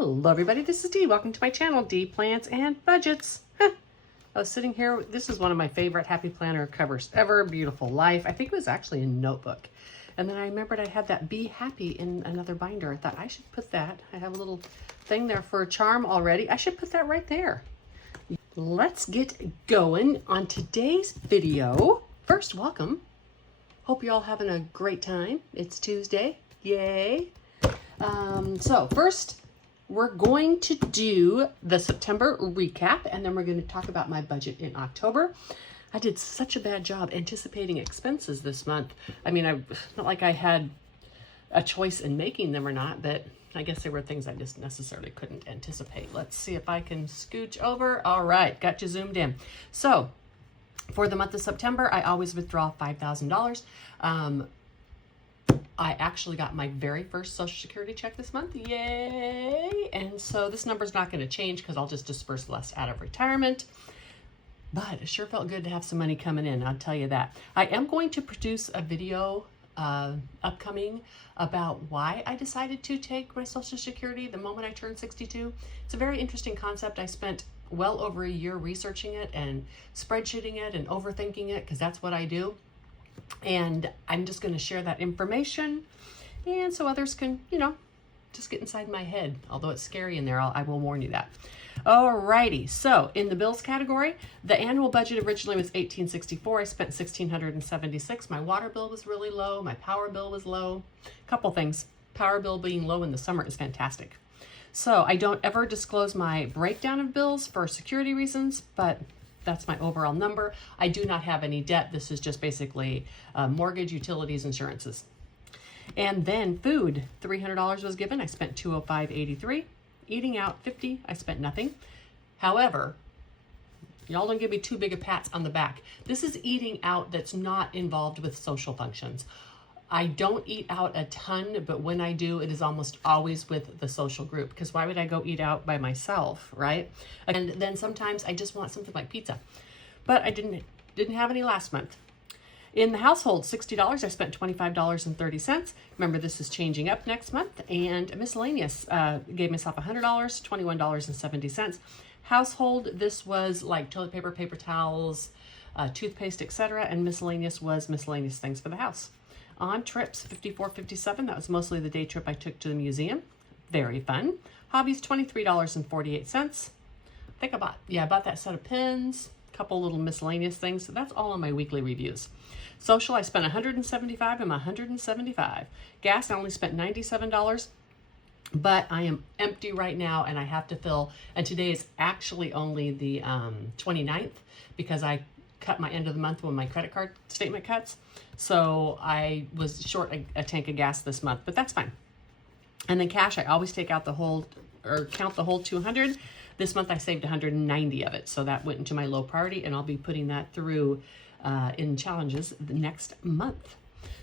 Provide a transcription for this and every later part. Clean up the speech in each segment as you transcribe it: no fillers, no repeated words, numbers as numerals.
Hello everybody, this is Dee. Welcome to my channel, Dee Plants and Budgets. I was sitting here, this is one of my favorite Happy Planner covers ever, Beautiful Life. I think it was actually a notebook. And then I remembered I had that Be Happy in another binder. I thought I should put that. I have a little thing there for a charm already. I should put that right there. Let's get going on today's video. First, welcome. Hope you're all having a great time. It's Tuesday. Yay. So first, we're going to do the September recap, and then we're going to talk about my budget in October. I did such a bad job anticipating expenses this month. I mean, not like I had a choice in making them or not, but I guess there were things I just necessarily couldn't anticipate. Let's see if I can scooch over. All right, got you zoomed in. So for the month of September, I always withdraw $5,000. I actually got my very first Social Security check this month. Yay! And so this number's not going to change because I'll just disperse less out of retirement. But it sure felt good to have some money coming in, I'll tell you that. I am going to produce a video upcoming about why I decided to take my Social Security the moment I turned 62. It's a very interesting concept. I spent well over a year researching it and spreadsheeting it and overthinking it because that's what I do. And I'm just going to share that information, and so others can, just get inside my head. Although it's scary in there, I will warn you that. Alrighty, so in the bills category, the annual budget originally was $1,864. I spent $1,676. My water bill was really low. My power bill was low. Couple things. Power bill being low in the summer is fantastic. So I don't ever disclose my breakdown of bills for security reasons, but that's my overall number. I do not have any debt. This is just basically mortgage, utilities, insurances. And then food, $300 was given. I spent $205.83. Eating out, $50. I spent nothing. However, y'all don't give me too big of pats on the back. This is eating out that's not involved with social functions. I don't eat out a ton, but when I do, it is almost always with the social group, because why would I go eat out by myself, right? And then sometimes I just want something like pizza, but I didn't have any last month. In the household, $60, I spent $25.30. Remember, this is changing up next month. And miscellaneous, gave myself $100, $21.70. Household, this was like toilet paper, paper towels, toothpaste, etc. And miscellaneous was miscellaneous things for the house. On trips, $54.57. That was mostly the day trip I took to the museum. Very fun. Hobbies, $23.48. I think I bought that set of pens, a couple little miscellaneous things. So that's all on my weekly reviews. Social, I spent $175 and $175. Gas, I only spent $97, but I am empty right now and I have to fill. And today is actually only the 29th because I cut my end of the month when my credit card statement cuts. So I was short a tank of gas this month, but that's fine. And then cash, I always take out count the whole 200. This month I saved 190 of it. So that went into my low priority, and I'll be putting that through in challenges the next month.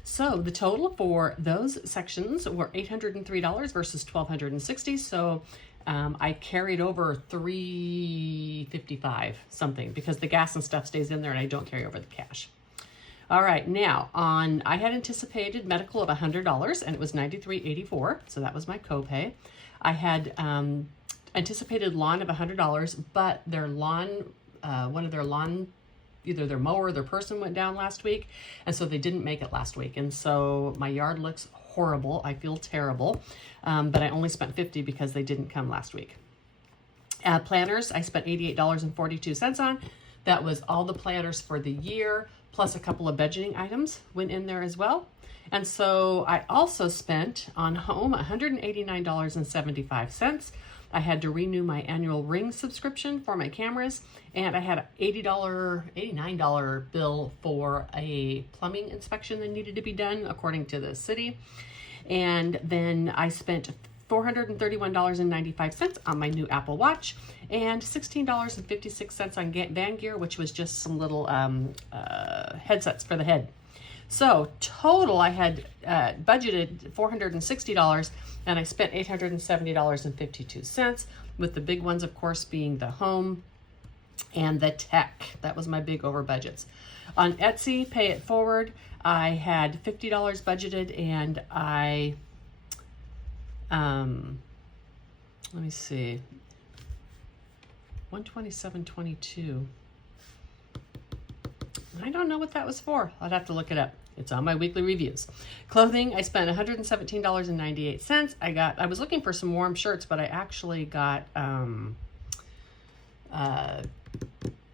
So the total for those sections were $803 versus $1,260. So I carried over $355 something because the gas and stuff stays in there and I don't carry over the cash. All right, now I had anticipated medical of $100 and it was $93.84, so that was my copay. I had anticipated lawn of $100, but their lawn, one of their lawn, either their mower or their person went down last week, and so they didn't make it last week, and so my yard looks horrible. I feel terrible, but I only spent $50 because they didn't come last week. Planners, I spent $88.42 on. That was all the planners for the year, plus a couple of budgeting items went in there as well. And so I also spent on home $189.75. I had to renew my annual Ring subscription for my cameras, and I had an $89 bill for a plumbing inspection that needed to be done according to the city. And then I spent $431.95 on my new Apple Watch and $16.56 on band gear, which was just some little headsets for the head. So total, I had budgeted $460 and I spent $870.52, with the big ones, of course, being the home and the tech. That was my big over budgets. On Etsy, Pay It Forward, I had $50 budgeted, and I Let me see. 127.22. I don't know what that was for. I'd have to look it up. It's on my weekly reviews. Clothing, I spent $117.98. I was looking for some warm shirts, but I actually got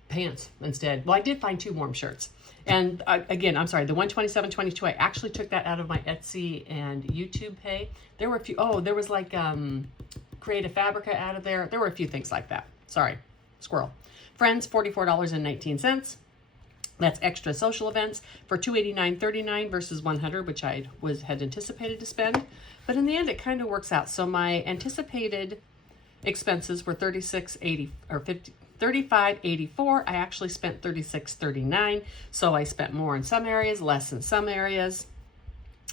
pants instead. Well, I did find 2 warm shirts. And again, I'm sorry, the 127.22, I actually took that out of my Etsy and YouTube pay. There were a few, there was like Creative Fabrica out of there. There were a few things like that. Sorry, squirrel. Friends, $44.19. That's extra social events for $289.39 versus $100, which I had anticipated to spend. But in the end, it kind of works out. So my anticipated expenses were $35.84. I actually spent $36.39. So I spent more in some areas, less in some areas.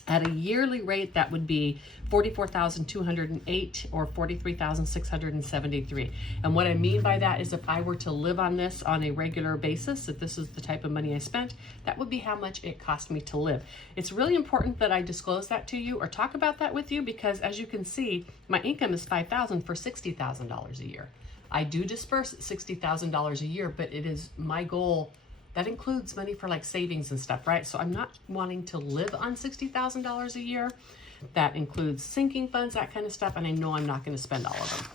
At a yearly rate, that would be $44,208 or $43,673. And what I mean by that is if I were to live on this on a regular basis, if this is the type of money I spent, that would be how much it cost me to live. It's really important that I disclose that to you or talk about that with you because as you can see, my income is $5,000 for $60,000 a year. I do disperse $60,000 a year, but it is my goal. That includes money for like savings and stuff, right? So I'm not wanting to live on $60,000 a year. That includes sinking funds, that kind of stuff, and I know I'm not going to spend all of them.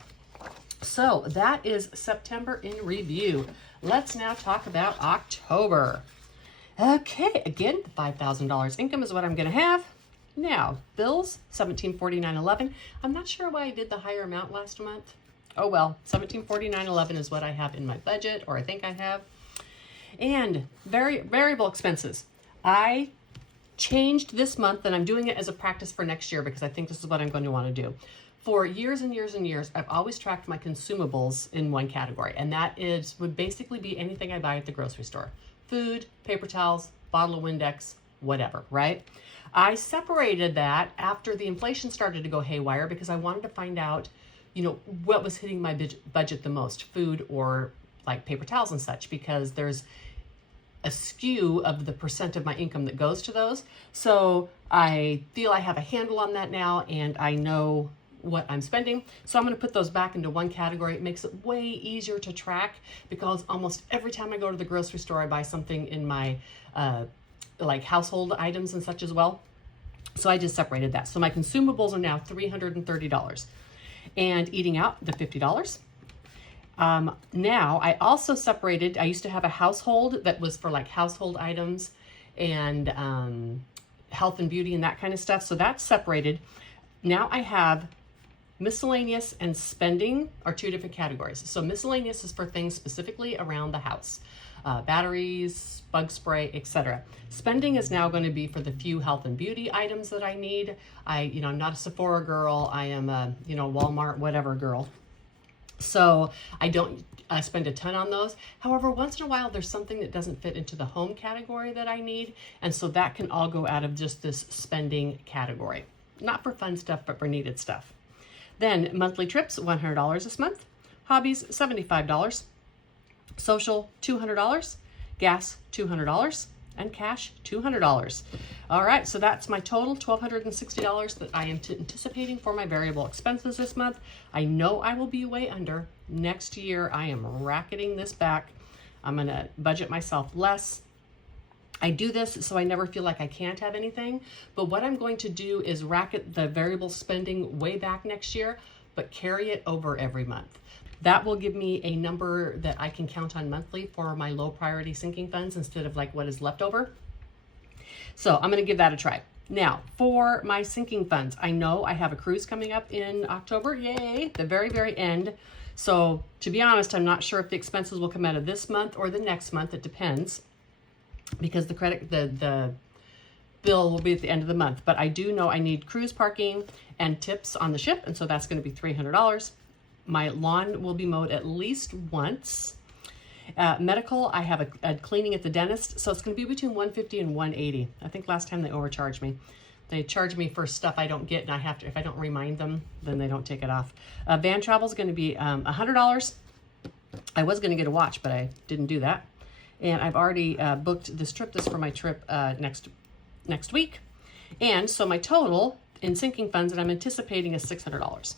So that is September in review. Let's now talk about October. Okay, again, $5,000 income is what I'm going to have. Now, bills, $1749.11. I'm not sure why I did the higher amount last month. Oh well, $1749.11 is what I have in my budget, or I think I have. And variable expenses. I changed this month, and I'm doing it as a practice for next year because I think this is what I'm going to want to do. For years and years and years, I've always tracked my consumables in one category, and that would basically be anything I buy at the grocery store. Food, paper towels, bottle of Windex, whatever, right? I separated that after the inflation started to go haywire because I wanted to find out, what was hitting my budget the most, food or like paper towels and such, because there's a skew of the percent of my income that goes to those. So I feel I have a handle on that now and I know what I'm spending. So I'm going to put those back into one category. It makes it way easier to track because almost every time I go to the grocery store, I buy something in my like household items and such as well. So I just separated that. So my consumables are now $330 and eating out the $50. Now I also separated, I used to have a household that was for like household items and health and beauty and that kind of stuff. So that's separated. Now I have miscellaneous and spending are 2 different categories. So miscellaneous is for things specifically around the house, batteries, bug spray, etc. Spending is now going to be for the few health and beauty items that I need. I'm not a Sephora girl. I am a, Walmart, whatever girl. So I don't spend a ton on those. However, once in a while, there's something that doesn't fit into the home category that I need. And so that can all go out of just this spending category. Not for fun stuff, but for needed stuff. Then monthly trips, $100 this month. Hobbies, $75. Social, $200. Gas, $200. And cash, $200. All right, so that's my total, $1,260 that I am anticipating for my variable expenses this month. I know I will be way under. Next year, I am racketing this back. I'm going to budget myself less. I do this so I never feel like I can't have anything. But what I'm going to do is racket the variable spending way back next year, but carry it over every month. That will give me a number that I can count on monthly for my low priority sinking funds instead of like what is left over. So I'm going to give that a try. Now for my sinking funds, I know I have a cruise coming up in October. Yay, the very, very end. So to be honest, I'm not sure if the expenses will come out of this month or the next month. It depends because the bill will be at the end of the month. But I do know I need cruise parking and tips on the ship. And so that's going to be $300. My lawn will be mowed at least once. Medical, I have a cleaning at the dentist, so it's going to be between $150 and $180. I think last time they overcharged me. They charge me for stuff I don't get, and I have to, if I don't remind them, then they don't take it off. Van travel is going to be $100. I was going to get a watch, but I didn't do that. And I've already booked this trip. This is for my trip next week. And so my total in sinking funds that I'm anticipating is $600.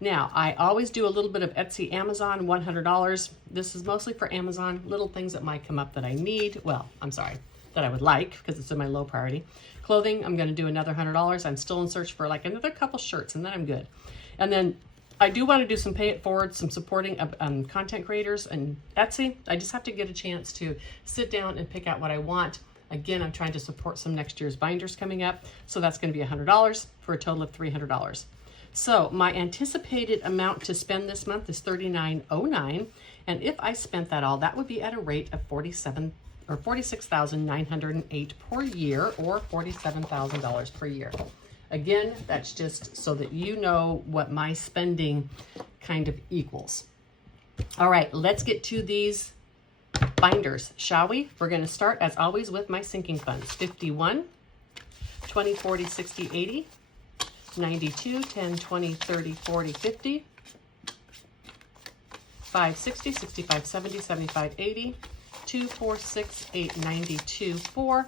Now, I always do a little bit of Etsy, Amazon, $100. This is mostly for Amazon, little things that might come up that I need. Well, I'm sorry, that I would like because it's in my low priority. Clothing, I'm going to do another $100. I'm still in search for like another couple shirts, and then I'm good. And then I do want to do some pay it forward, some supporting content creators and Etsy. I just have to get a chance to sit down and pick out what I want. Again, I'm trying to support some next year's binders coming up. So that's going to be $100 for a total of $300. So my anticipated amount to spend this month is $39.09. And if I spent that all, that would be at a rate of $46,908 per year, or $47,000 per year. Again, that's just so that you know what my spending kind of equals. All right, let's get to these binders, shall we? We're going to start, as always, with my sinking funds. 51, 20, 40, 60, 80, 92, 10, 20, 30, 40, 50, 5, 60, 65, 70, 75, 80, 2, 4, 6, 8, 92, 4,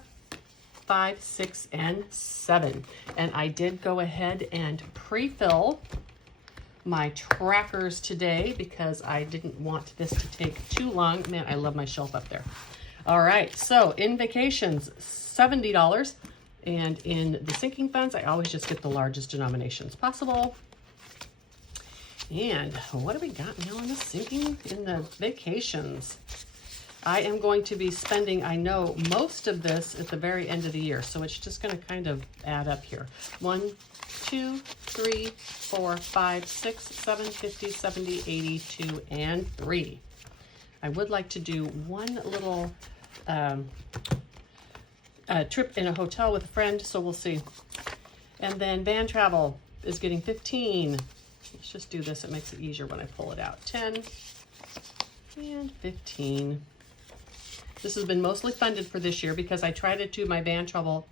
5, 6, and 7. And I did go ahead and pre-fill my trackers today because I didn't want this to take too long. Man, I love my shelf up there. All right, so in vacations, $70. And in the sinking funds, I always just get the largest denominations possible. And what do we got now in the sinking, in the vacations? I am going to be spending, I know, most of this at the very end of the year. So it's just going to kind of add up here. 1, 2, 3, 4, 5, 6, 7, 50, 70, 80, 2, and 3. I would like to do one little trip in a hotel with a friend, so we'll see. And then van travel is getting 15. Let's just do this. It makes it easier when I pull it out. 10 and 15. This has been mostly funded for this year because I tried to do my van travel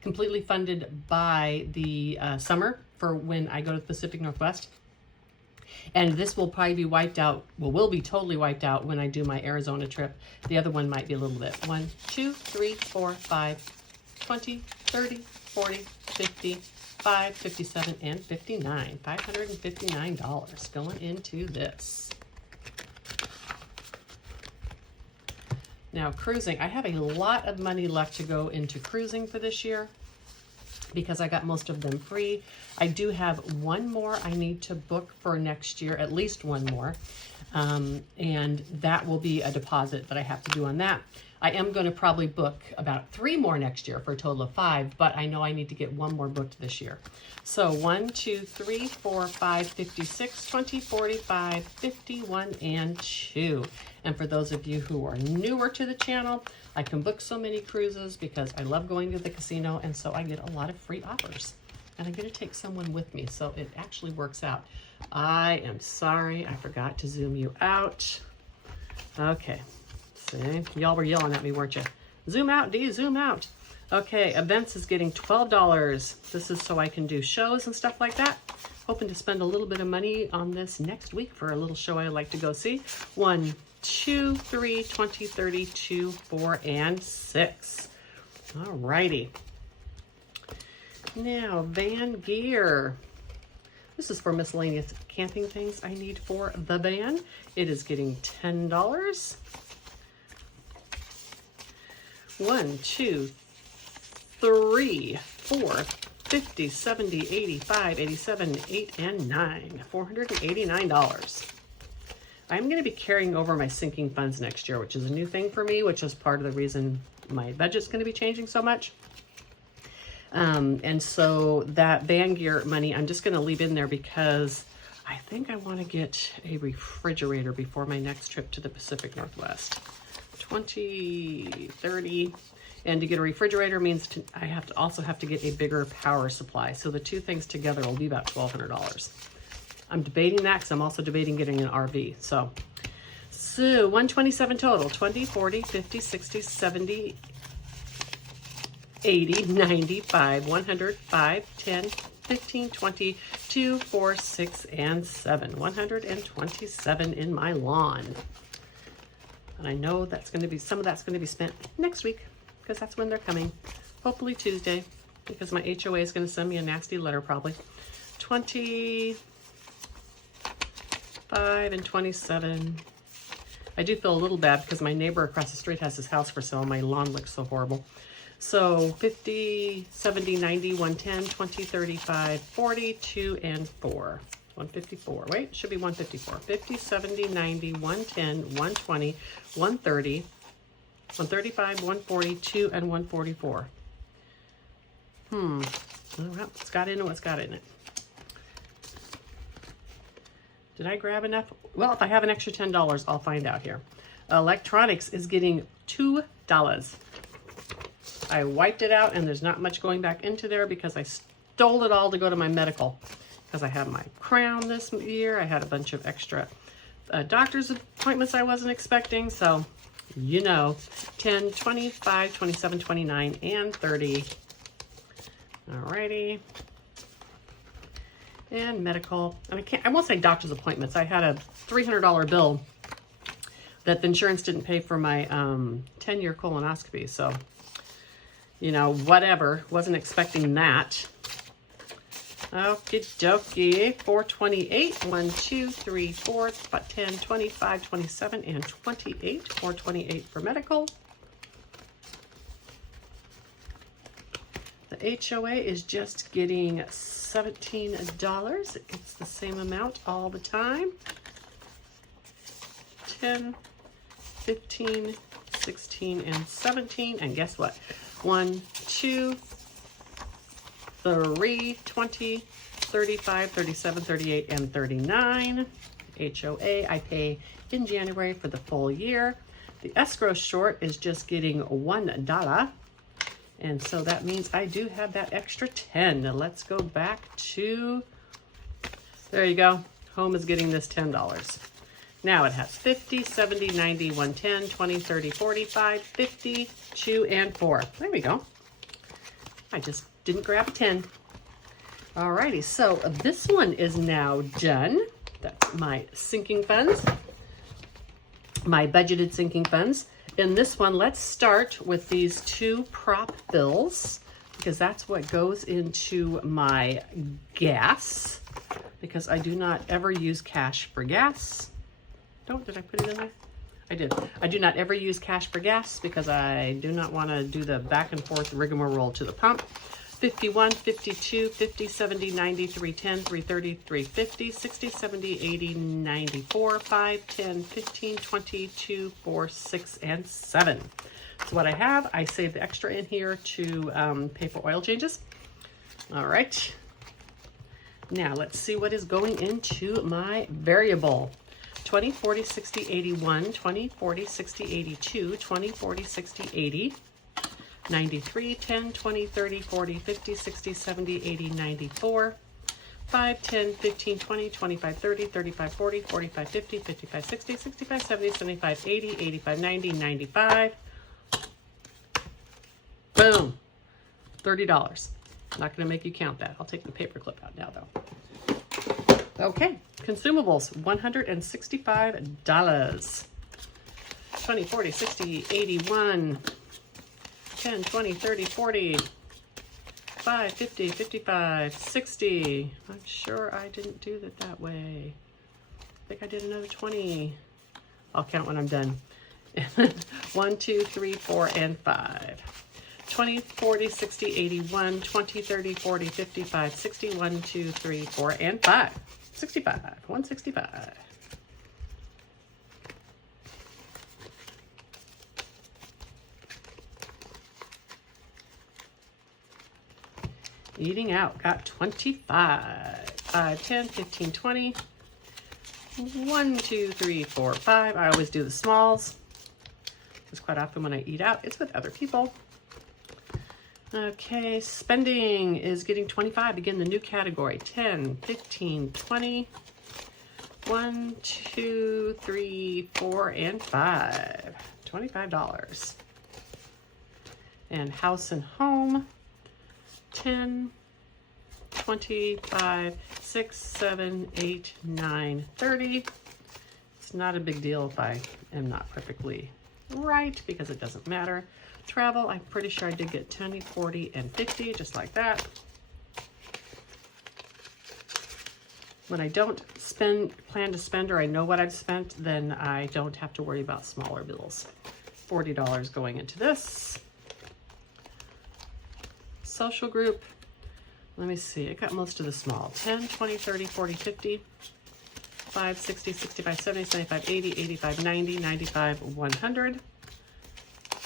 completely funded by the summer for when I go to the Pacific Northwest. And this will probably be wiped out, well, will be totally wiped out when I do my Arizona trip. The other one might be a little bit. 1, 2, 3, 4, 5, 20, 30, 40, 50, 5, 57, and 59. $559 going into this. Now, cruising. I have a lot of money left to go into cruising for this year because I got most of them free. I do have one more I need to book for next year, at least one more. And that will be a deposit that I have to do on that. I am going to probably book about 3 more next year for a total of 5, but I know I need to get one more booked this year. So 1, 2, 3, 4, 5, 56, 20, 45, 51, and 2. And for those of you who are newer to the channel, I can book so many cruises because I love going to the casino, and so I get a lot of free offers. And I'm going to take someone with me, so it actually works out. I am sorry, I forgot to zoom you out. Okay, see, y'all were yelling at me, weren't you? Zoom out, Dee, zoom out. Okay, events is getting $12. This is so I can do shows and stuff like that. Hoping to spend a little bit of money on this next week for a little show I like to go see. 1, 2, 3, 20, 30, 2, 4, and 6. All righty. Now, van gear. This is for miscellaneous camping things I need for the van. It is getting $10. 1, 2, 3, 4, 50, 70, 85, 87, 8, and 9. $489. I'm going to be carrying over my sinking funds next year, which is a new thing for me, which is part of the reason my budget's going to be changing so much. And so that van gear money, I'm just going to leave in there because I think I want to get a refrigerator before my next trip to the Pacific Northwest. 20, 30. And to get a refrigerator means I also have to get a bigger power supply. So the two things together will be about $1,200. I'm debating that because I'm also debating getting an RV. So 127 total, 20, 40, 50, 60, 70, 80, 95, 100, 5, 10, 15, 20, 2, 4, 6, and 7. 127 in my lawn. And I know that's going to be, some of that's going to be spent next week because that's when they're coming. Hopefully Tuesday because my HOA is going to send me a nasty letter probably. 20, 5 and 27. I do feel a little bad because my neighbor across the street has his house for sale. My lawn looks so horrible. So 50, 70, 90, 110, 20, 35, 40, 2, and 4. 154. Wait, should be 154. 50, 70, 90, 110, 120, 130, 135, 140, 2, and 144. Well, it's got in it. What's got in it? Did I grab enough? Well, if I have an extra $10, I'll find out here. Electronics is getting $2. I wiped it out, and there's not much going back into there because I stole it all to go to my medical. Because I have my crown this year. I had a bunch of extra doctor's appointments I wasn't expecting. So, you know, 10, 25, 27, 29, and 30. Alrighty. And medical. And I won't say doctor's appointments. I had a $300 bill that the insurance didn't pay for my 10-year colonoscopy. So, you know, whatever. Wasn't expecting that. Okie dokie. 428. 1, 2, 3, 4, 10, 25, 27, and 28. 428 for medical. The HOA is just getting $17. It gets the same amount all the time. 10, 15, 16, and 17. And guess what? 1, 2, 3, 20, 35, 37, 38, and 39. HOA I pay in January for the full year. The escrow short is just getting $1. And so that means I do have that extra 10. Now let's go back to, there you go. Home is getting this $10. Now it has 50, 70, 90, 110, 20, 30, 45, 50, 2, and 4. There we go. I just didn't grab a 10. Alrighty, so this one is now done. That's my sinking funds, my budgeted sinking funds. In this one, let's start with these 2 prop bills because that's what goes into my gas because I do not ever use cash for gas. Did I put it in there? I did. I do not ever use cash for gas because I do not want to do the back and forth rigmarole to the pump. 51, 52, 50, 70, 90, 310, 330, 350, 60, 70, 80, 94, 5, 10, 15, 20, 2, 4, 6, and 7. So what I have, I saved the extra in here to pay for oil changes. All right. Now let's see what is going into my variable. 20, 40, 60, 81, 20, 40, 60, 82, 20, 40, 60, 80. 93, 10, 20, 30, 40, 50, 60, 70, 80, 94, 5, 10, 15, 20, 25, 30, 35, 40, 45, 50, 55, 60, 65, 70, 75, 80, 85, 90, 95. Boom. $30. I'm not going to make you count that. I'll take the paper clip out now, though. Okay. Consumables, $165. 20, 40, 60, 81. 10, 20, 30, 40, 5, 50, 55, 60. I'm sure I didn't do it that way. I think I did another 20. I'll count when I'm done. 1, 2, 3, 4, and 5. 20, 40, 60, 81, 20, 30, 40, 55, 60, 1, 2, 3, 4, and 5. 65, 165. Eating out, got 25. 5, 10, 15, 20. 1, 2, 3, 4, 5. I always do the smalls. Because quite often when I eat out, it's with other people. Okay, spending is getting 25. Again, the new category. 10, 15, 20. 1, 2, 3, 4, and 5. $25. And house and home. 10, 25, 6, 7, 8, 9, 30. It's not a big deal if I am not perfectly right because it doesn't matter. Travel, I'm pretty sure I did get 20, 40, and 50, just like that. When I don't plan to spend, or I know what I've spent, then I don't have to worry about smaller bills. $40 going into this. Social group, let me see, I got most of the small. 10, 20, 30, 40, 50, 5, 60, 65, 70, 75, 80, 85, 90, 95, 100.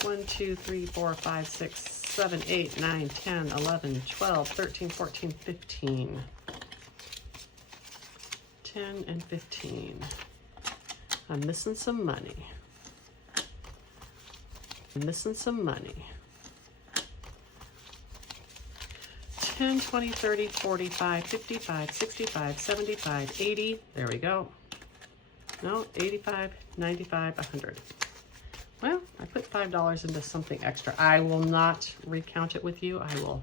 1, 2, 3, 4, 5, 6, 7, 8, 9, 10, 11, 12, 13, 14, 15. 10 and 15. I'm missing some money. I'm missing some money. 10, 20, 30, 45, 55, 65, 75, 80. There we go. No, 85, 95, 100. Well, I put $5 into something extra. I will not recount it with you. I will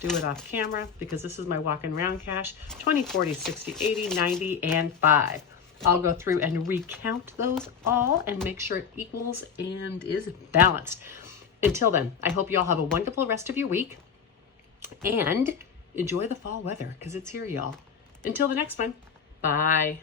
do it off camera because this is my walking around cash. 20, 40, 60, 80, 90, and 5. I'll go through and recount those all and make sure it equals and is balanced. Until then, I hope you all have a wonderful rest of your week and enjoy the fall weather because it's here, y'all. Until the next one, bye.